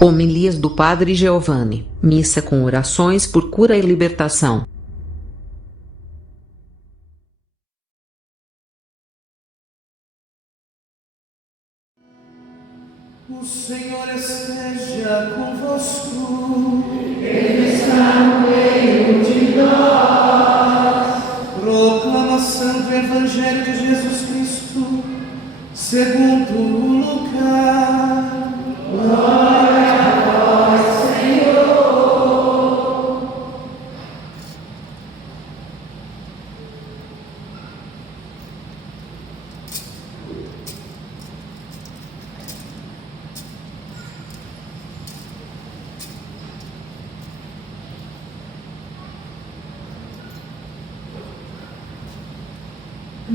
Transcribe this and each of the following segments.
Homilias do Padre Giovanni. Missa com orações por cura e libertação. O Senhor esteja convosco. Ele está no meio de nós. Proclamação do Evangelho de Jesus Cristo, segundo Lucas. Glória a vós, Senhor.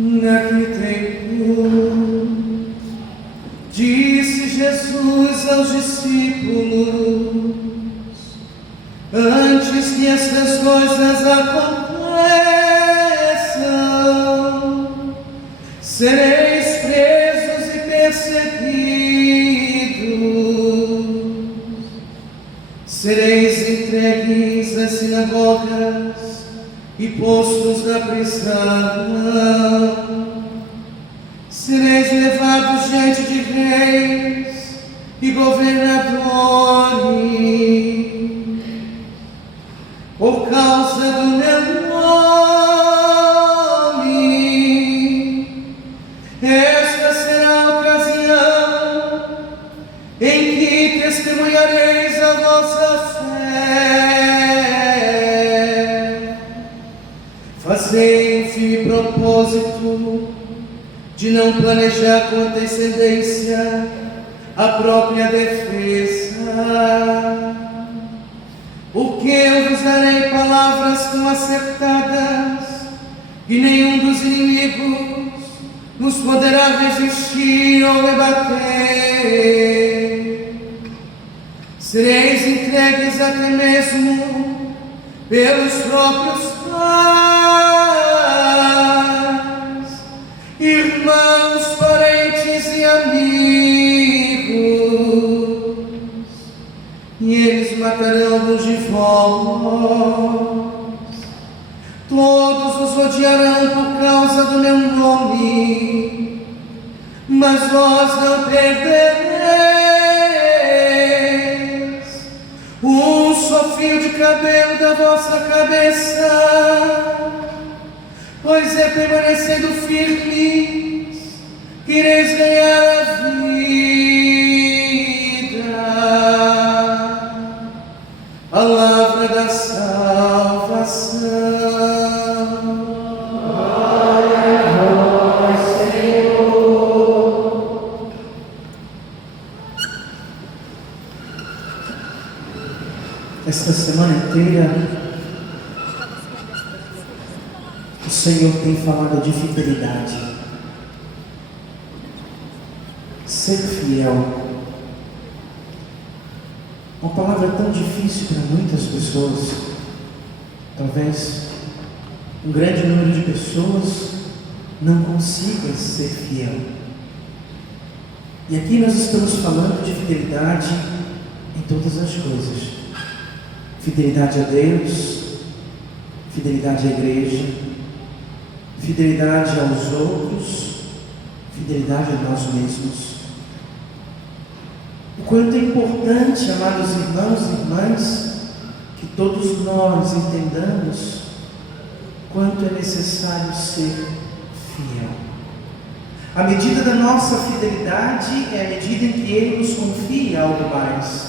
Naquele tempo, disse Jesus aos discípulos: antes que estas coisas aconteçam, sereis presos e perseguidos, sereis entregues às sinagogas e postos na prisão, sereis levados diante de reis e governadores, por causa do meu nome. Esta será a ocasião em que testemunhareis a vossa fé. Fazei um firme propósito de não planejar com antecedência a própria defesa, porque eu vos darei palavras tão acertadas que nenhum dos inimigos nos poderá resistir ou rebater. Sereis entregues até mesmo pelos próprios pais, irmãos, parentes e amigos, e eles matarão alguns de vós. Todos os odiarão por causa do meu nome, mas vós não perdereis um só fio de cabelo da vossa cabeça, pois é permanecendo firmes que ireis ganhar a vida. Palavra da salvação. Glória a vós, Senhor. Esta semana inteira, o Senhor tem falado de fidelidade. Ser fiel. Uma palavra tão difícil para muitas pessoas. Talvez um grande número de pessoas não consiga ser fiel. E aqui nós estamos falando de fidelidade em todas as coisas. Fidelidade a Deus, fidelidade à igreja, fidelidade aos outros, fidelidade a nós mesmos. O quanto é importante, amados irmãos e irmãs, que todos nós entendamos quanto é necessário ser fiel. A medida da nossa fidelidade é a medida em que Ele nos confia algo mais.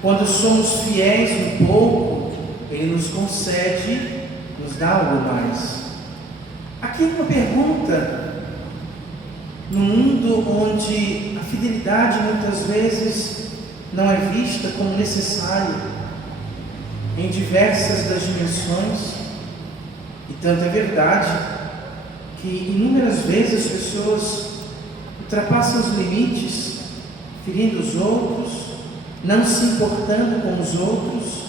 Quando somos fiéis um pouco, Ele nos concede, nos dá algo mais. Aqui uma pergunta. No mundo onde a fidelidade muitas vezes não é vista como necessária em diversas das dimensões, e tanto é verdade que inúmeras vezes as pessoas ultrapassam os limites, ferindo os outros, não se importando com os outros,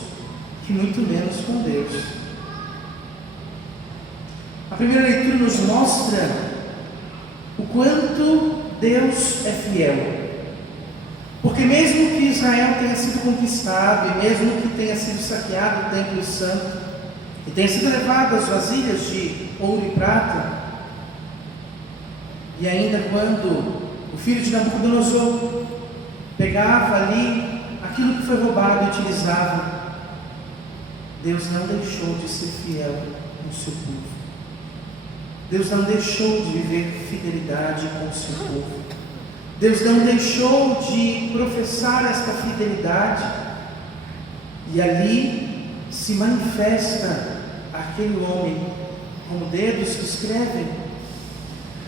que muito menos com Deus. A primeira leitura nos mostra o quanto Deus é fiel. Porque mesmo que Israel tenha sido conquistado, e mesmo que tenha sido saqueado o templo santo, e tenha sido levado as vasilhas de ouro e prata, e ainda quando o filho de Nabucodonosor pegava ali aquilo que foi roubado e utilizava, Deus não deixou de ser fiel no seu povo. Deus não deixou de viver fidelidade com o seu povo. Deus não deixou de professar esta fidelidade. E ali se manifesta aquele homem com dedos que escrevem,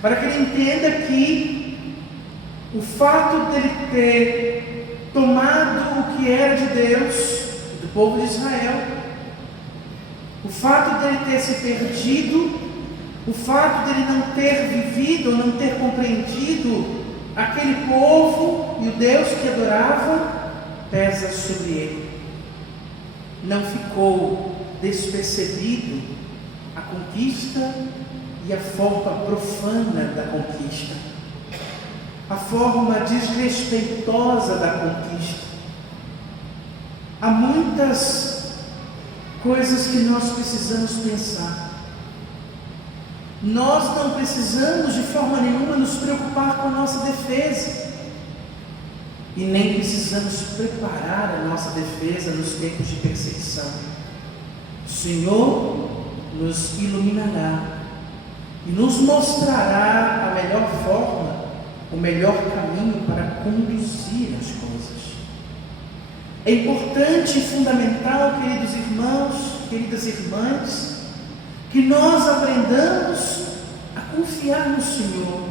para que ele entenda que o fato dele ter tomado o que era de Deus, do povo de Israel, o fato dele ter se perdido, o fato dele não ter vivido, não ter compreendido aquele povo e o Deus que adorava, pesa sobre ele. Não ficou despercebido a conquista e a forma profana da conquista, a forma desrespeitosa da conquista. Há muitas coisas que nós precisamos pensar. Nós não precisamos de forma nenhuma nos preocupar com a nossa defesa, e nem precisamos preparar a nossa defesa nos tempos de perseguição. O Senhor nos iluminará e nos mostrará a melhor forma, o melhor caminho para conduzir as coisas. É importante e fundamental, queridos irmãos, queridas irmãs, que nós aprendamos a confiar no Senhor,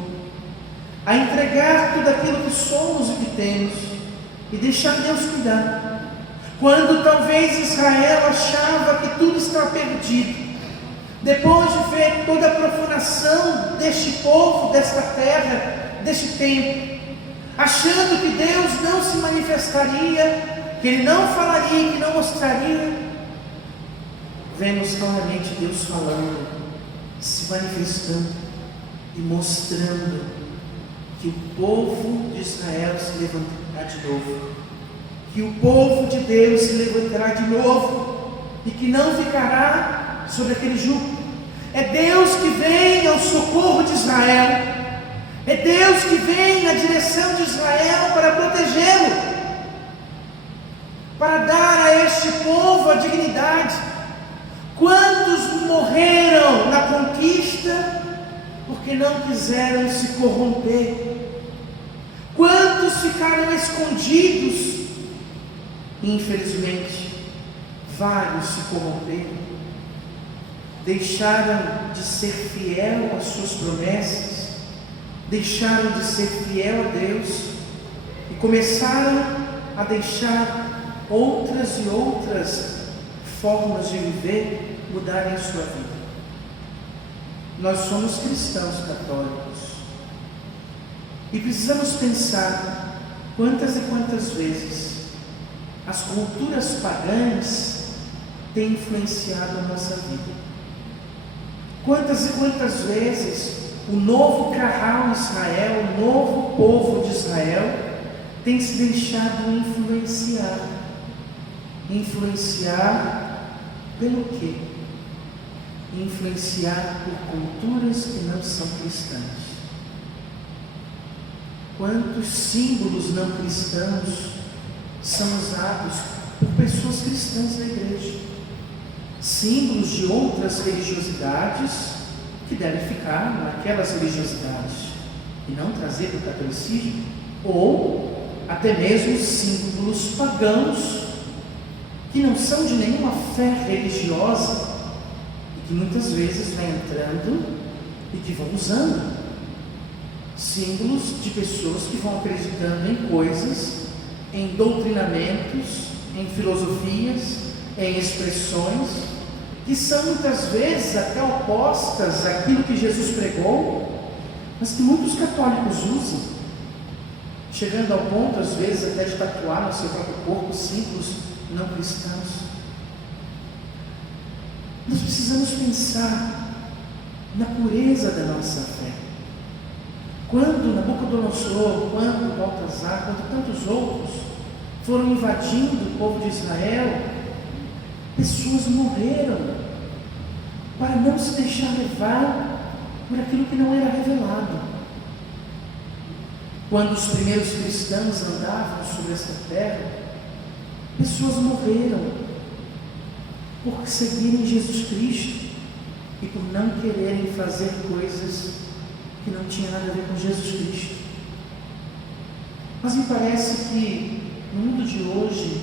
a entregar tudo aquilo que somos e que temos, e deixar Deus cuidar. Quando talvez Israel achava que tudo estava perdido, depois de ver toda a profanação deste povo, desta terra, deste tempo, achando que Deus não se manifestaria, que Ele não falaria, que não mostraria, vemos claramente Deus falando, se manifestando e mostrando que o povo de Israel se levantará de novo, que o povo de Deus se levantará de novo, e que não ficará sobre aquele jugo. É Deus que vem ao socorro de Israel, é Deus que vem na direção de Israel para protegê-lo, para dar a este povo a dignidade. Quantos morreram na conquista porque não quiseram se corromper? Quantos ficaram escondidos? Infelizmente, vários se corromperam, deixaram de ser fiel às suas promessas, deixaram de ser fiel a Deus e começaram a deixar outras e outras formas de viver mudarem a sua vida. Nós somos cristãos católicos e precisamos pensar quantas e quantas vezes as culturas pagãs têm influenciado a nossa vida. Quantas e quantas vezes o novo Kahal Israel, o novo povo de Israel, tem se deixado influenciar. Influenciar pelo quê? Influenciar por culturas que não são cristãs. Quantos símbolos não cristãos são usados por pessoas cristãs na igreja? Símbolos de outras religiosidades que devem ficar naquelas religiosidades e não trazer para o catolicismo, ou até mesmo símbolos pagãos que não são de nenhuma fé religiosa e que muitas vezes vêm entrando e que vão usando. Símbolos de pessoas que vão acreditando em coisas, em doutrinamentos, em filosofias, em expressões que são muitas vezes até opostas àquilo que Jesus pregou, mas que muitos católicos usam, chegando ao ponto às vezes até de tatuar no seu próprio corpo símbolos não cristãos. Nós precisamos pensar na pureza da nossa fé. Quando Nabucodonosor, quando Baltazar, quando tantos outros foram invadindo o povo de Israel, pessoas morreram para não se deixar levar por aquilo que não era revelado. Quando os primeiros cristãos andavam sobre esta terra, pessoas morreram por seguirem Jesus Cristo e por não quererem fazer coisas que não tinham nada a ver com Jesus Cristo. Mas me parece que no mundo de hoje,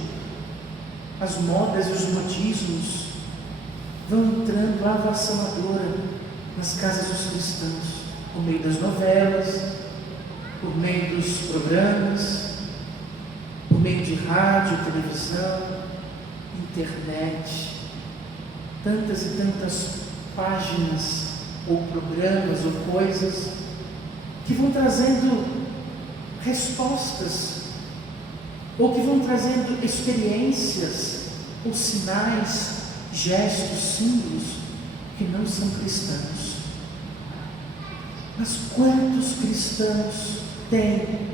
as modas e os modismos vão entrando avassaladora nas casas dos cristãos, por meio das novelas, por meio dos programas, por meio de rádio, televisão, internet, tantas e tantas páginas ou programas ou coisas que vão trazendo respostas ou que vão trazendo experiências ou sinais, gestos, símbolos que não são cristãos. Mas quantos cristãos têm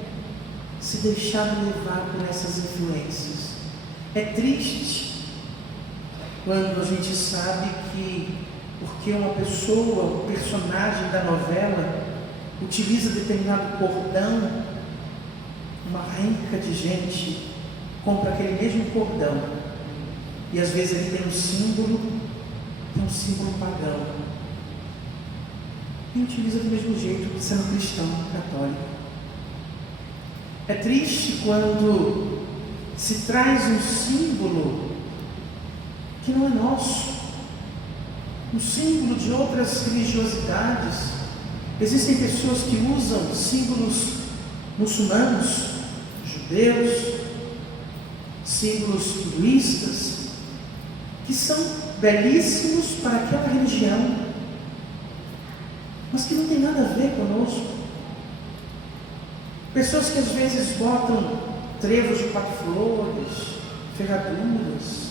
se deixado levar por essas influências? É triste quando a gente sabe que porque uma pessoa, um personagem da novela utiliza determinado cordão, uma renca de gente compra aquele mesmo cordão e às vezes ele tem um símbolo pagão e utiliza do mesmo jeito, sendo cristão católico. É triste quando se traz um símbolo que não é nosso, um símbolo de outras religiosidades. Existem pessoas que usam símbolos muçulmanos, judeus, símbolos hinduístas, que são belíssimos para aquela religião, mas que não tem nada a ver conosco. Pessoas que às vezes botam trevos de 4 flores, ferraduras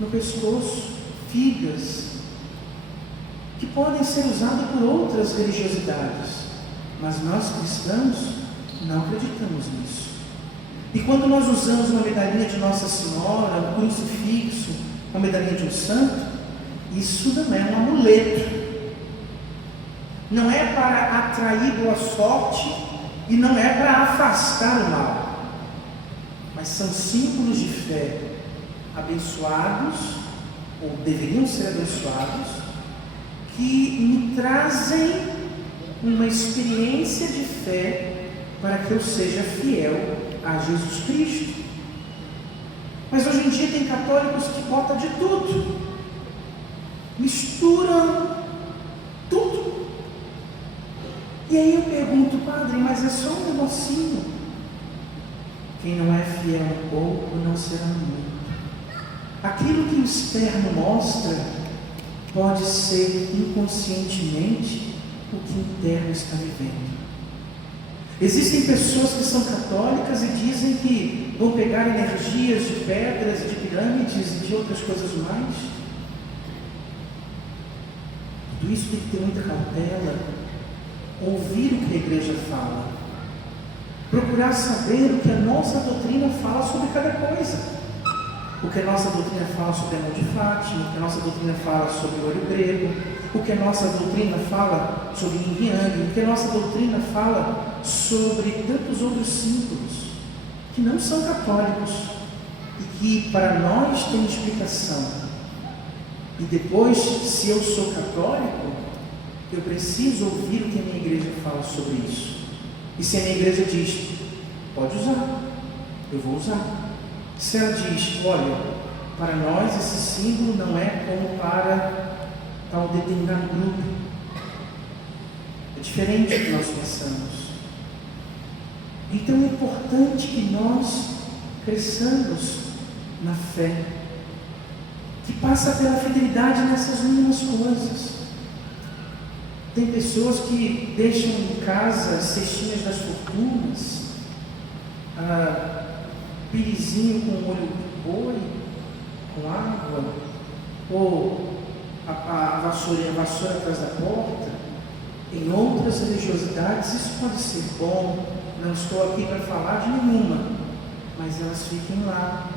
no pescoço, figas, que podem ser usadas por outras religiosidades, mas nós cristãos não acreditamos nisso. E quando nós usamos uma medalhinha de Nossa Senhora, um crucifixo, uma medalhinha de um santo, isso não é um amuleto, não é para atrair boa sorte e não é para afastar o mal, mas são símbolos de fé abençoados, ou deveriam ser abençoados, que me trazem uma experiência de fé para que eu seja fiel a Jesus Cristo. Mas hoje em dia tem católicos que botam de tudo, misturam tudo. E aí eu pergunto, padre, mas é só um negocinho. Quem não é fiel um pouco não será muito. Aquilo que o externo mostra pode ser inconscientemente o que o interno está vivendo. Existem pessoas que são católicas e dizem que vão pegar energias de pedras, de pirâmides e de outras coisas mais. Tudo isso tem que ter muita cautela, ouvir o que a igreja fala, procurar saber o que a nossa doutrina fala sobre cada coisa. O que a nossa doutrina fala sobre a mão de Fátima, o que a nossa doutrina fala sobre o olho grego, o que a nossa doutrina fala sobre Yin Yang, o que a nossa doutrina fala sobre tantos outros símbolos que não são católicos e que para nós tem explicação. E depois, se eu sou católico, eu preciso ouvir o que a minha igreja fala sobre isso. E se a minha igreja diz, pode usar, eu vou usar. Se ela diz, olha, para nós esse símbolo não é como para tal determinado grupo, é diferente do que nós pensamos. Então é importante que nós cresçamos na fé, que passa pela fidelidade nessas mínimas coisas. Tem pessoas que deixam em casa as cestinhas das fortunas, pirizinho com molho de boi, com água, ou a vassoura atrás da porta, Em outras religiosidades isso pode ser bom, não estou aqui para falar de nenhuma, mas elas fiquem lá,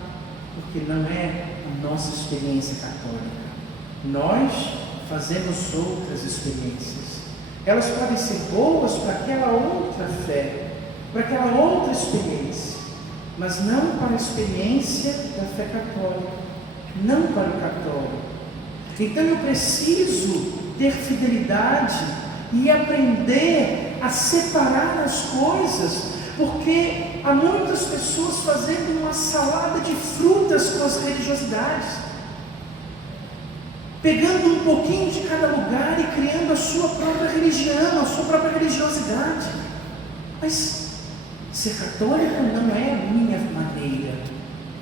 porque não é a nossa experiência católica. Nós fazemos outras experiências. Elas podem ser boas para aquela outra fé, para aquela outra experiência, mas não para a experiência da fé católica, não para o católico. Então eu preciso ter fidelidade e aprender a separar as coisas, porque há muitas pessoas fazendo uma salada de frutas com as religiosidades, pegando um pouquinho de cada lugar e criando a sua própria religião, a sua própria religiosidade. Mas ser católico não é a minha maneira.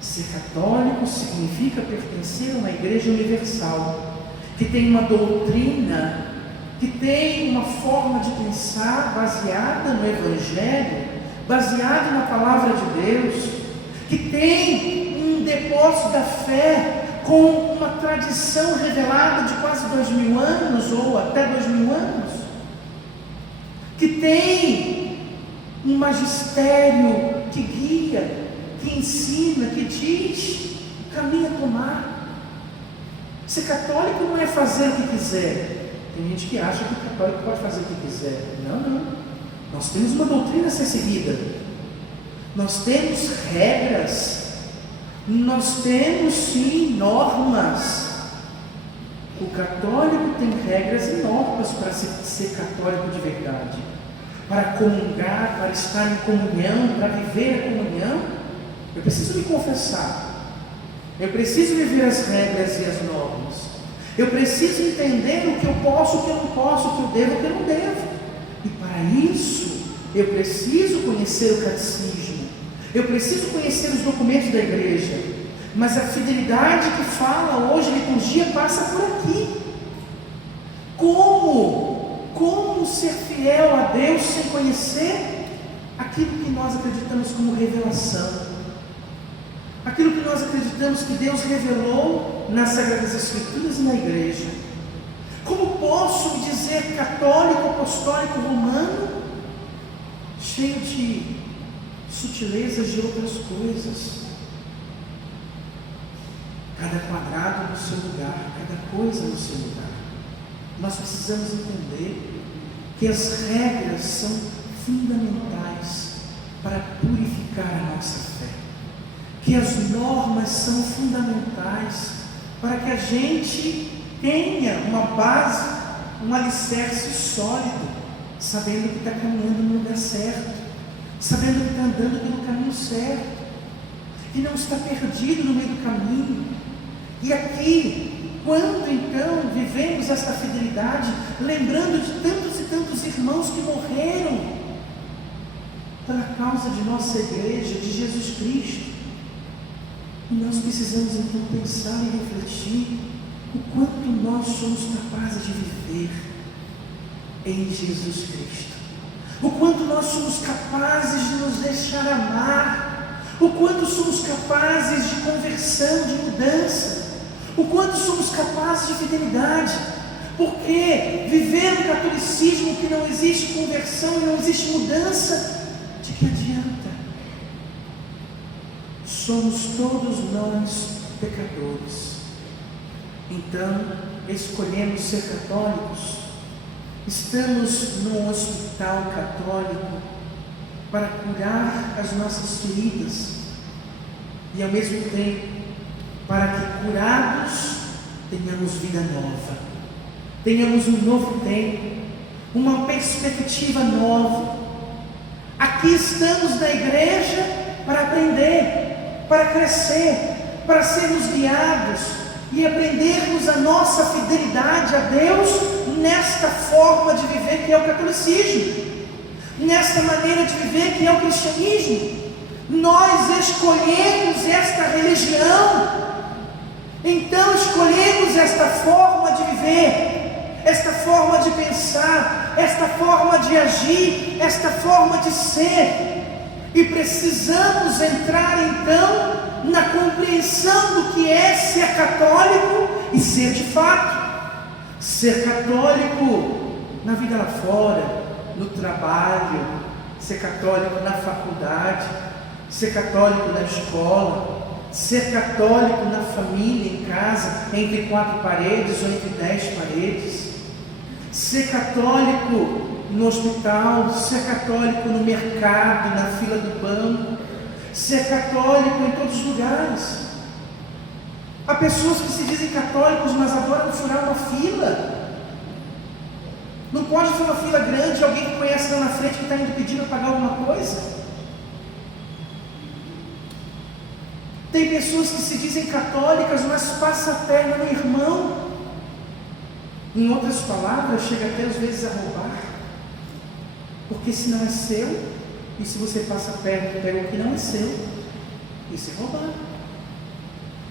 Ser católico significa pertencer a uma igreja universal, que tem uma doutrina, que tem uma forma de pensar baseada no Evangelho, baseada na Palavra de Deus, que tem um depósito da fé com uma tradição revelada de quase 2000 anos, ou até 2000 anos, que tem um magistério que guia, que ensina, que diz o caminho a tomar. Ser católico não é fazer o que quiser. Tem gente que acha que o católico pode fazer o que quiser. Não. Nós temos uma doutrina a ser seguida. Nós temos regras. Nós temos, sim, normas. O católico tem regras e normas para ser católico de verdade. Para comungar, para estar em comunhão, para viver a comunhão. Eu preciso me confessar. Eu preciso viver as regras e as normas. Eu preciso entender o que eu posso, o que eu não posso, o que eu devo, o que eu não devo. E para isso, eu preciso conhecer o catecismo. Eu preciso conhecer os documentos da igreja. Mas a fidelidade que fala hoje a liturgia passa por aqui. Como ser fiel a Deus sem conhecer aquilo que nós acreditamos como revelação? Aquilo que nós acreditamos que Deus revelou nas Sagradas Escrituras e na igreja. Como posso me dizer católico, apostólico, romano, cheio de sutilezas de outras coisas? Cada quadrado no seu lugar, cada coisa no seu lugar. Nós precisamos entender que as regras são fundamentais para purificar a nossa fé. Que as normas são fundamentais para que a gente tenha uma base, um alicerce sólido, sabendo que está caminhando no lugar certo, sabendo que está andando pelo caminho certo, que não está perdido no meio do caminho. E aqui, quando então vivemos esta fidelidade, lembrando de tantos e tantos irmãos que morreram pela causa de nossa igreja, de Jesus Cristo, e nós precisamos então pensar e refletir o quanto nós somos capazes de viver em Jesus Cristo, o quanto nós somos capazes de nos deixar amar, o quanto somos capazes de conversão, de mudança, o quanto somos capazes de fidelidade, porque viver no catolicismo que não existe conversão e não existe mudança, de que adianta? Somos todos nós pecadores. Então, escolhemos ser católicos. Estamos num hospital católico para curar as nossas feridas e, ao mesmo tempo, para que curados tenhamos vida nova, tenhamos um novo tempo, uma perspectiva nova. Aqui estamos na igreja para aprender, para crescer, para sermos guiados e aprendermos a nossa fidelidade a Deus nesta forma de viver que é o catolicismo, nesta maneira de viver que é o cristianismo. Nós escolhemos esta religião, então escolhemos esta forma de viver, esta forma de pensar, esta forma de agir, esta forma de ser. E precisamos entrar então na compreensão do que é ser católico e ser de fato. Ser católico na vida lá fora, no trabalho, ser católico na faculdade, ser católico na escola, ser católico na família, em casa, entre 4 paredes ou entre 10 paredes, ser católico no hospital, ser católico no mercado, na fila do banco, ser católico em todos os lugares. Há pessoas que se dizem católicos, mas adoram furar uma fila. Não pode ser uma fila grande, alguém que conhece lá na frente que está indo pedir para pagar alguma coisa. Tem pessoas que se dizem católicas, mas passa a perna no irmão. Em outras palavras, chega até às vezes a roubar. Porque se não é seu, e se você passa perto e pega o que não é seu, isso é roubar.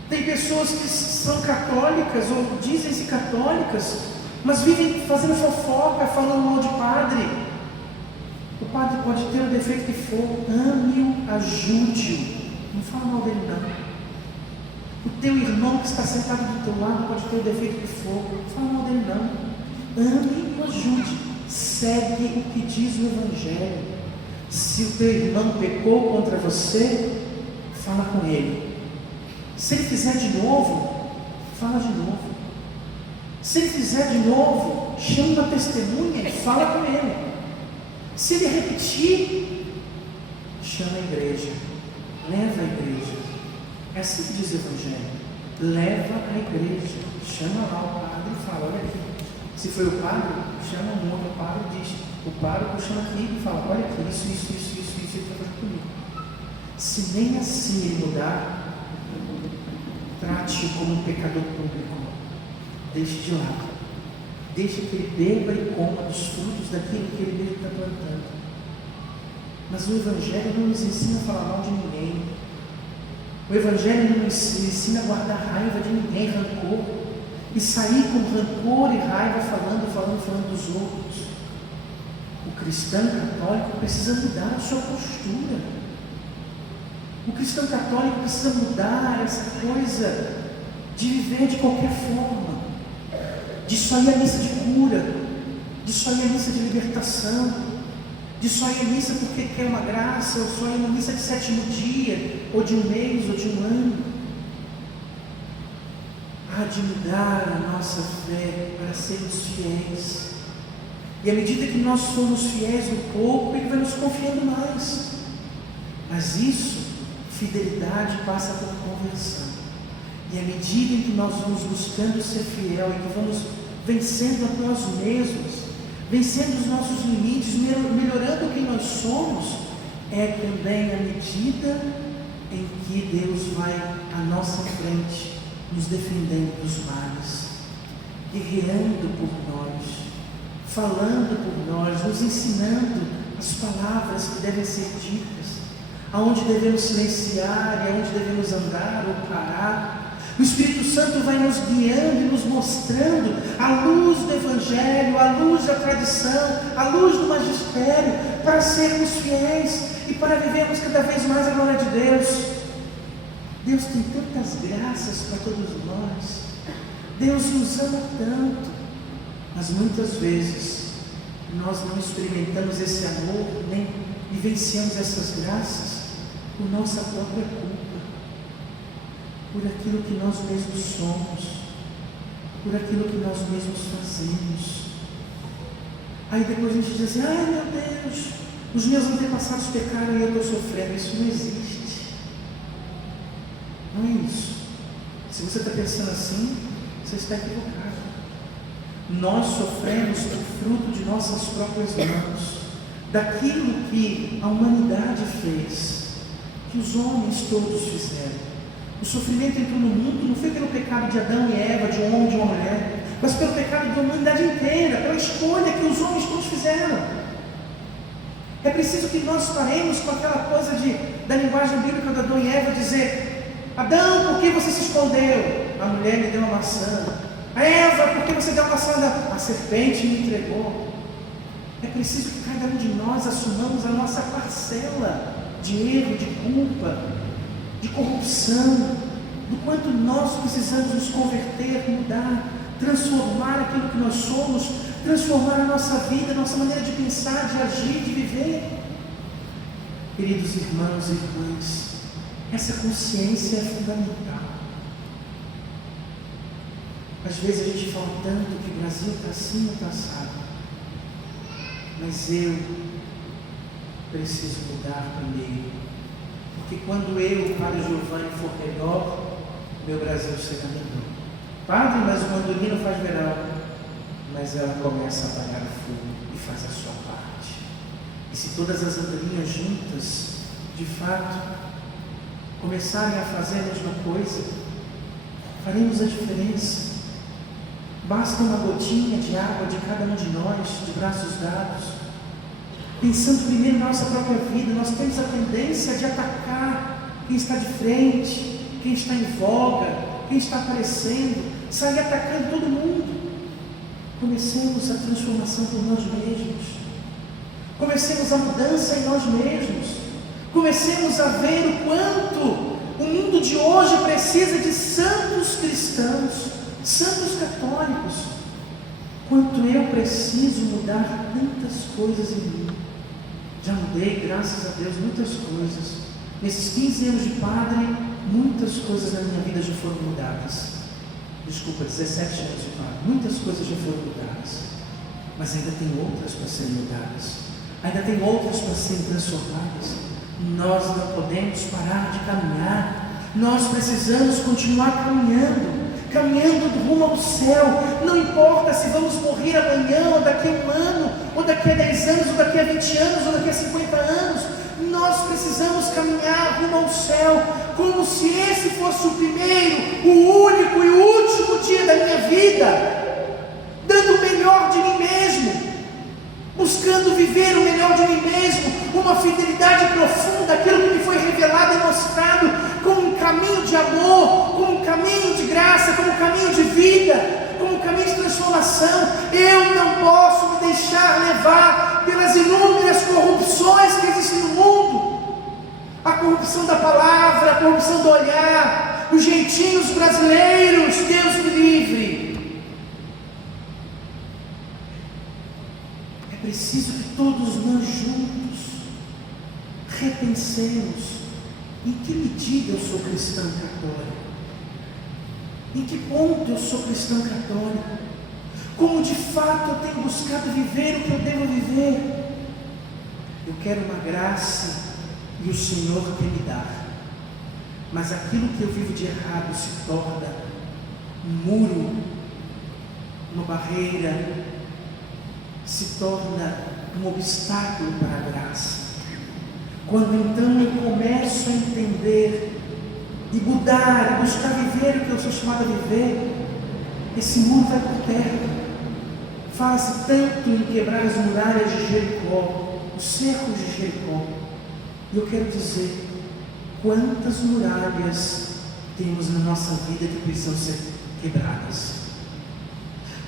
Tem pessoas que são católicas ou dizem-se católicas, mas vivem fazendo fofoca, falando mal de padre. O padre pode ter o defeito que for, ame-o, ajude-o. Não fala mal dele não. O teu irmão que está sentado do teu lado pode ter o defeito que for, não fala mal dele não. Ame e ajude. Segue o que diz o Evangelho. Se o teu irmão pecou contra você, fala com ele. Se ele fizer de novo, fala de novo. Se ele fizer de novo, chama uma testemunha e fala com ele. Se ele repetir, chama a igreja, leva a igreja. É assim que diz o Evangelho. Leva a igreja, chama lá o padre e fala, olha aqui. Se foi o padre, chama um outro padre e diz, o pároco chama aqui e fala, olha aqui, isso ele está fazendo comigo. Se nem assim ele mudar, trate-o como um pecador público. Deixe de lado. Deixe que ele beba e coma dos frutos daquilo que ele mesmo está plantando. Mas o Evangelho não nos ensina a falar mal de ninguém. O Evangelho não nos ensina a guardar raiva de ninguém, rancor. E sair com rancor e raiva falando dos outros. O cristão católico precisa mudar a sua postura. O cristão católico precisa mudar essa coisa de viver de qualquer forma, de só ir à missa de cura, de só ir à missa de libertação, de só ir à missa porque quer uma graça, ou só ir à missa de 7º dia, ou de um mês, ou de um ano. Há de mudar a nossa fé para sermos fiéis. E à medida que nós somos fiéis no pouco, Ele vai nos confiando mais. Mas isso, fidelidade passa por conversão. E à medida em que nós vamos buscando ser fiel e que vamos vencendo a nós mesmos, vencendo os nossos limites, melhorando quem nós somos, é também a medida em que Deus vai à nossa frente, nos defendendo dos males, guerreando por nós, falando por nós, nos ensinando as palavras que devem ser ditas, aonde devemos silenciar e aonde devemos andar ou parar. O Espírito Santo vai nos guiando e nos mostrando a luz do Evangelho, a luz da tradição, a luz do magistério, para sermos fiéis e para vivermos cada vez mais a glória de Deus. Deus tem tantas graças para todos nós. Deus nos ama tanto, mas muitas vezes nós não experimentamos esse amor, nem vivenciamos essas graças por nossa própria culpa, por aquilo que nós mesmos somos, por aquilo que nós mesmos fazemos. Aí depois a gente diz assim, ai meu Deus, os meus antepassados pecaram e eu estou sofrendo. Isso não existe. Não é isso. Se você está pensando assim, você está equivocado. Nós sofremos o fruto de nossas próprias mãos, daquilo que a humanidade fez, que os homens todos fizeram. O sofrimento entrou no mundo não foi pelo pecado de Adão e Eva, de um homem e de uma mulher, mas pelo pecado da humanidade inteira, pela escolha que os homens todos fizeram. É preciso que nós paremos com aquela coisa da linguagem bíblica de Adão e Eva, dizer: Adão, por que você se escondeu? A mulher me deu uma maçã. A Eva, por que você deu uma maçã? A serpente me entregou. É preciso que cada um de nós assumamos a nossa parcela de erro, de culpa, de corrupção, do quanto nós precisamos nos converter, mudar, transformar aquilo que nós somos, transformar a nossa vida, a nossa maneira de pensar, de agir, de viver. Queridos irmãos e irmãs, essa consciência é fundamental. Às vezes a gente fala tanto que o Brasil está assim ou está assado, mas eu preciso mudar primeiro, porque quando eu, o Padre Giovanni, for melhor, meu Brasil será melhor. Padre, mas o Mandolino faz verão, mas ela começa a apagar o fogo e faz a sua parte. E se todas as andorinhas juntas, de fato, começarem a fazer a mesma coisa, faremos a diferença. Basta uma gotinha de água de cada um de nós, de braços dados, pensando primeiro na nossa própria vida. Nós temos a tendência de atacar quem está de frente, quem está em voga, quem está aparecendo, sair atacando todo mundo. Comecemos a transformação por nós mesmos, comecemos a mudança em nós mesmos, comecemos a ver o quanto o mundo de hoje precisa de santos cristãos, santos católicos, quanto eu preciso mudar tantas coisas em mim. Já mudei, graças a Deus, muitas coisas. Nesses 15 anos de padre, muitas coisas na minha vida já foram mudadas. Desculpa, 17 anos de padre, muitas coisas já foram mudadas, mas ainda tem outras para serem mudadas, ainda tem outras para serem transformadas. Nós não podemos parar de caminhar, nós precisamos continuar caminhando rumo ao céu. Não importa se vamos morrer amanhã, ou daqui a 1 ano, ou daqui a 10 anos, ou daqui a 20 anos, ou daqui a 50 anos, nós precisamos caminhar rumo ao céu, como se esse fosse o primeiro, o único e o último dia da minha vida, dando o melhor de mim mesmo, buscando viver o melhor de mim mesmo, uma fidelidade profunda, aquilo que me foi revelado e mostrado como um caminho de amor, como um caminho de graça, como um caminho de vida, como um caminho de transformação. Eu não posso me deixar levar pelas inúmeras corrupções que existem no mundo, a corrupção da palavra, a corrupção do olhar, os jeitinhos brasileiros. Deus me livre. É preciso que todos nós juntos repensemos em que medida eu sou cristão católico, em que ponto eu sou cristão católico, como de fato eu tenho buscado viver o que eu devo viver. Eu quero uma graça e o Senhor quer me dar, mas aquilo que eu vivo de errado se torna um muro, uma barreira, se torna um obstáculo para a graça. Quando então eu começo a entender e mudar, buscar viver o que eu sou chamado a viver, esse muro vai por terra. Faz tanto em quebrar as muralhas de Jericó, os cercos de Jericó. E eu quero dizer, quantas muralhas temos na nossa vida que precisam ser quebradas?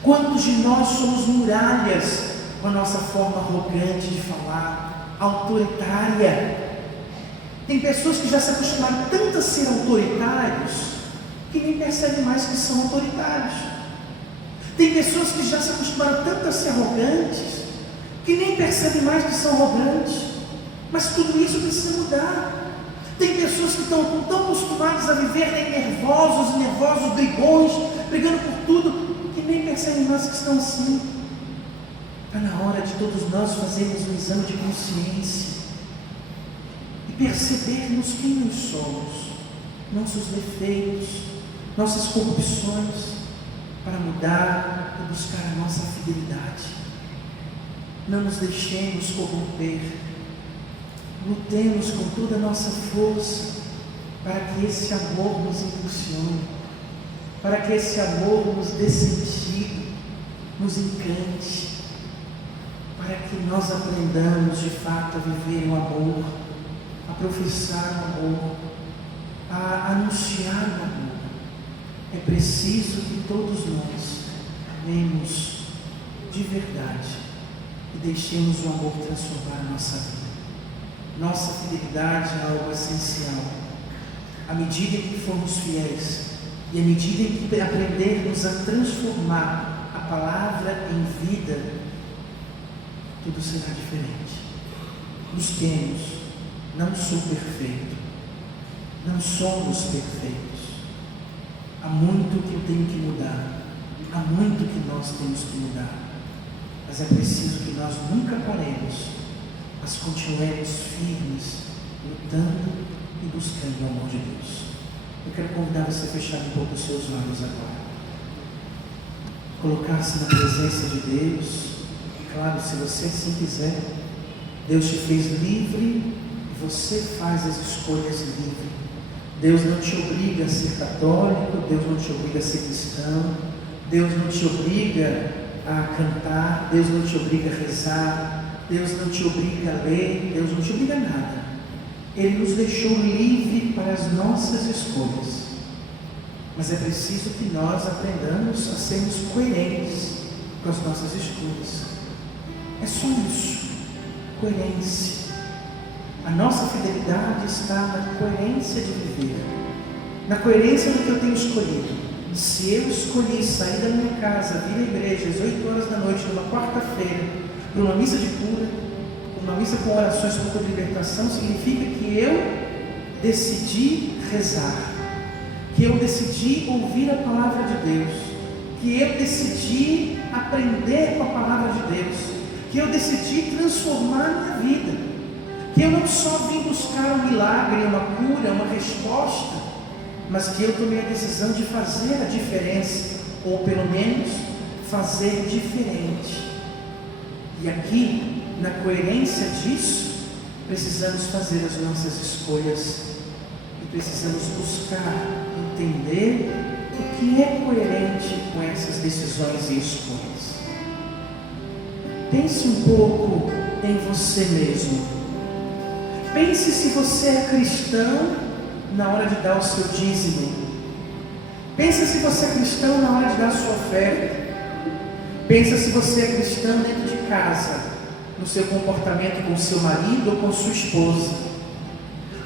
Quantos de nós somos muralhas com a nossa forma arrogante de falar, autoritária? Tem pessoas que já se acostumaram tanto a ser autoritários que nem percebem mais que são autoritários. Tem pessoas que já se acostumaram tanto a ser arrogantes que nem percebem mais que são arrogantes. Mas tudo isso precisa mudar. Tem pessoas que estão tão acostumadas a viver nervosos, brigões, brigando por tudo, que nem percebem mais que estão assim. Está na hora de todos nós fazermos um exame de consciência e percebermos quem nós somos, nossos defeitos, nossas corrupções, para mudar e buscar a nossa fidelidade. Não nos deixemos corromper. Lutemos com toda a nossa força para que esse amor nos impulsione, para que esse amor nos dê sentido, nos encante, para que nós aprendamos de fato a viver o amor, a professar o amor, a anunciar o amor. É preciso que todos nós amemos de verdade e deixemos o amor transformar a nossa vida. Nossa fidelidade é algo essencial. À medida que formos fiéis e à medida que aprendermos a transformar a palavra em vida, tudo será diferente. Busquemos, não sou perfeito, não somos perfeitos. Há muito que eu tenho que mudar, há muito que nós temos que mudar, mas é preciso que nós nunca paremos, mas continuemos firmes, lutando e buscando o amor de Deus. Eu quero convidar você a fechar um pouco os seus olhos agora, colocar-se na presença de Deus. E claro, se você assim quiser, Deus te fez livre e você faz as escolhas livre. Deus não te obriga a ser católico, Deus não te obriga a ser cristão, Deus não te obriga a cantar, Deus não te obriga a rezar, Deus não te obriga a ler, Deus não te obriga a nada. Ele nos deixou livre para as nossas escolhas. Mas é preciso que nós aprendamos a sermos coerentes com as nossas escolhas. É só isso, coerência. A nossa fidelidade está na coerência de viver, na coerência do que eu tenho escolhido. Se eu escolhi sair da minha casa, vir à igreja às 8 horas da noite, numa quarta-feira, para uma missa de cura, uma missa com orações por libertação, significa que eu decidi rezar, que eu decidi ouvir a palavra de Deus, que eu decidi aprender com a palavra de Deus, que eu decidi transformar a minha vida, que eu não só vim buscar um milagre, uma cura, uma resposta, mas que eu tomei a decisão de fazer a diferença, ou pelo menos fazer diferente. E aqui, na coerência disso, precisamos fazer as nossas escolhas e precisamos buscar entender o que é coerente com essas decisões e escolhas. Pense um pouco em você mesmo. Pense se você é cristão na hora de dar o seu dízimo. Pense se você é cristão na hora de dar a sua oferta. Pense se você é cristão dentro de casa, no seu comportamento com seu marido ou com sua esposa,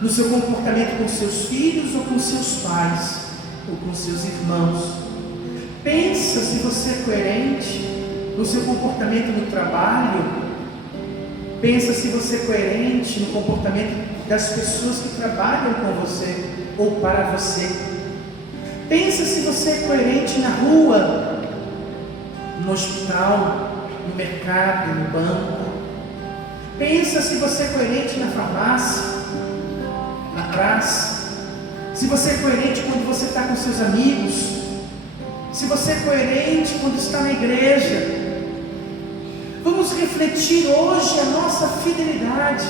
no seu comportamento com seus filhos ou com seus pais, ou com seus irmãos. Pensa se você é coerente no seu comportamento no trabalho. Pensa se você é coerente no comportamento das pessoas que trabalham com você ou para você. Pensa se você é coerente na rua, no hospital, no mercado, no banco. Pensa se você é coerente na farmácia, na praça. Se você é coerente quando você está com seus amigos. Se você é coerente quando está na igreja. Vamos refletir hoje a nossa fidelidade.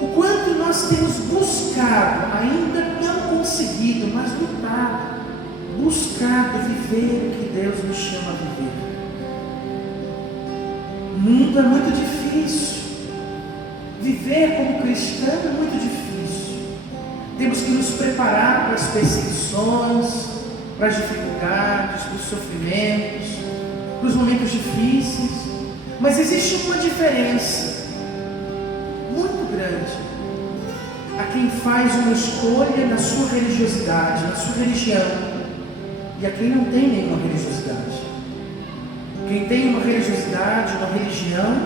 O quanto nós temos buscado, ainda não conseguido, mas buscado viver o que Deus nos chama a viver. O mundo é muito difícil. Viver como cristão é muito difícil. Temos que nos preparar para as perseguições, para as dificuldades, para os sofrimentos, para os momentos difíceis. Mas existe uma diferença muito grande a quem faz uma escolha na sua religiosidade, na sua religião, e a quem não tem nenhuma religiosidade. Quem tem uma religiosidade, uma religião,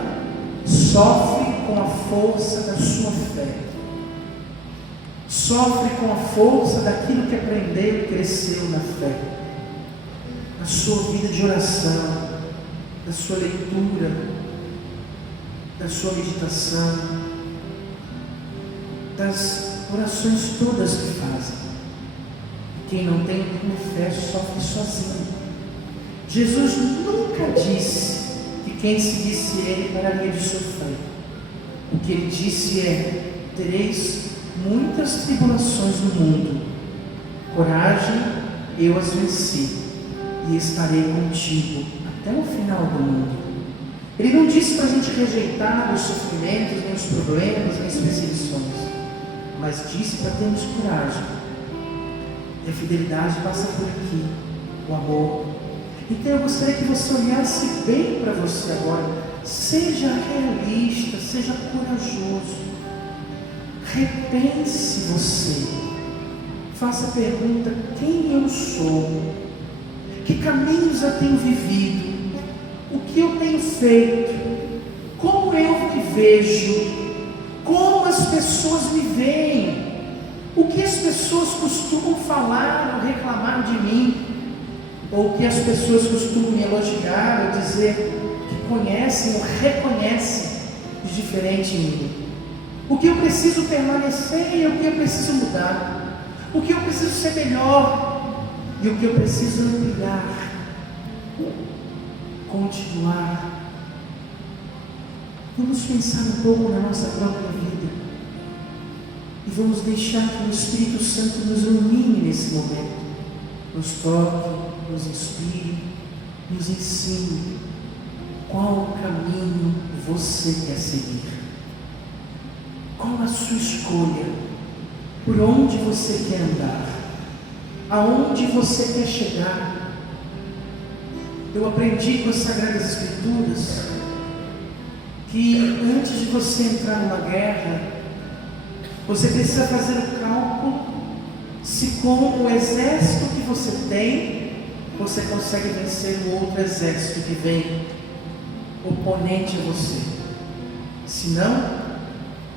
sofre com a força da sua fé, sofre com a força daquilo que aprendeu e cresceu na fé, na sua vida de oração, da sua leitura, da sua meditação, das orações todas que fazem. Quem não tem nenhuma fé sofre sozinho. Jesus nunca disse que quem seguisse Ele pararia de sofrer. O que Ele disse é: tereis muitas tribulações no mundo. Coragem, eu as venci e estarei contigo até o final do mundo. Ele não disse para a gente rejeitar os sofrimentos, nem os problemas, nem as perseguições, mas disse para termos coragem. E a fidelidade passa por aqui, o amor. Então eu gostaria que você olhasse bem para você agora. Seja realista, seja corajoso. Repense você. Faça a pergunta: quem eu sou? que caminhos eu tenho vivido, o que eu tenho feito, como eu me vejo, como as pessoas me veem, o que as pessoas costumam falar ou reclamar de mim, ou o que as pessoas costumam me elogiar ou dizer que conhecem ou reconhecem de diferente em mim. O que eu preciso permanecer e o que eu preciso mudar, o que eu preciso ser melhor e o que eu preciso ampliar, continuar. Vamos pensar um pouco na nossa própria vida e vamos deixar que o Espírito Santo nos ilumine nesse momento, nos toque, nos inspire, nos ensine qual caminho você quer seguir, qual a sua escolha, por onde você quer andar, aonde você quer chegar. Eu aprendi com as Sagradas Escrituras que antes de você entrar numa guerra, você precisa fazer o cálculo se com o exército que você tem, você consegue vencer o outro exército que vem oponente a você. Se não,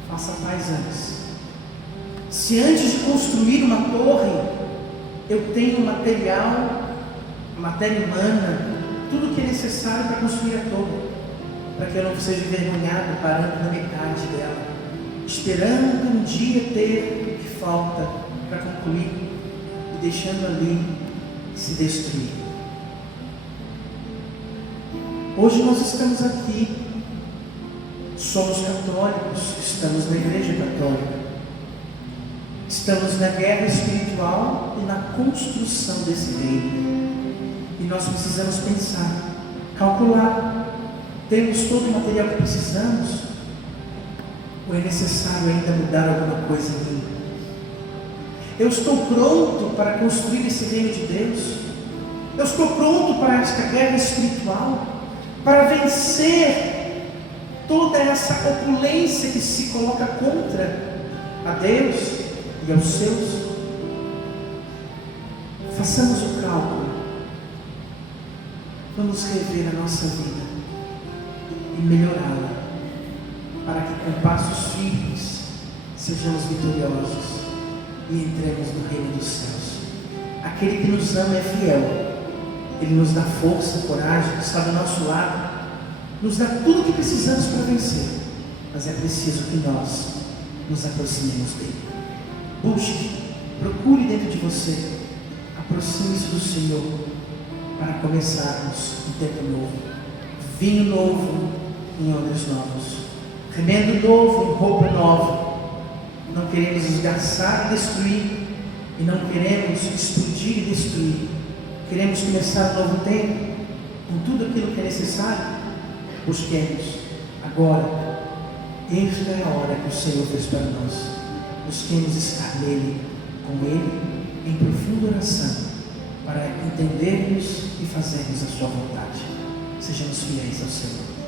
faça paz antes. Se antes de construir uma torre, eu tenho material, matéria humana, tudo que é necessário para construir a torre, para que eu não seja envergonhado parando na metade dela, esperando um dia ter o que falta para concluir e deixando ali se destruir. Hoje nós estamos aqui, somos católicos, estamos na Igreja Católica, estamos na guerra espiritual e na construção desse reino, e nós precisamos pensar, calcular, temos todo o material que precisamos, ou é necessário ainda mudar alguma coisa em mim? Eu estou pronto para construir esse reino de Deus? Eu estou pronto para esta guerra espiritual? Para vencer toda essa opulência que se coloca contra a Deus e aos seus? Façamos o cálculo. Vamos rever a nossa vida e melhorá-la, para que com passos firmes sejamos vitoriosos e entremos no reino dos céus. Aquele que nos ama é fiel, Ele nos dá força, coragem, está do nosso lado, nos dá tudo o que precisamos para vencer, mas é preciso que nós nos aproximemos dele. Busque, procure dentro de você, aproxime-se do Senhor para começarmos um tempo novo, vinho novo em odres novos, remendo novo em roupa nova. Não queremos esgarçar e destruir, e não queremos explodir e destruir. Queremos começar um novo tempo com tudo aquilo que é necessário. Busquemos agora. Esta é a hora que o Senhor fez para nós. Busquemos estar nele, com ele, em profunda oração, para entendermos e fazermos a sua vontade. Sejamos fiéis ao Senhor.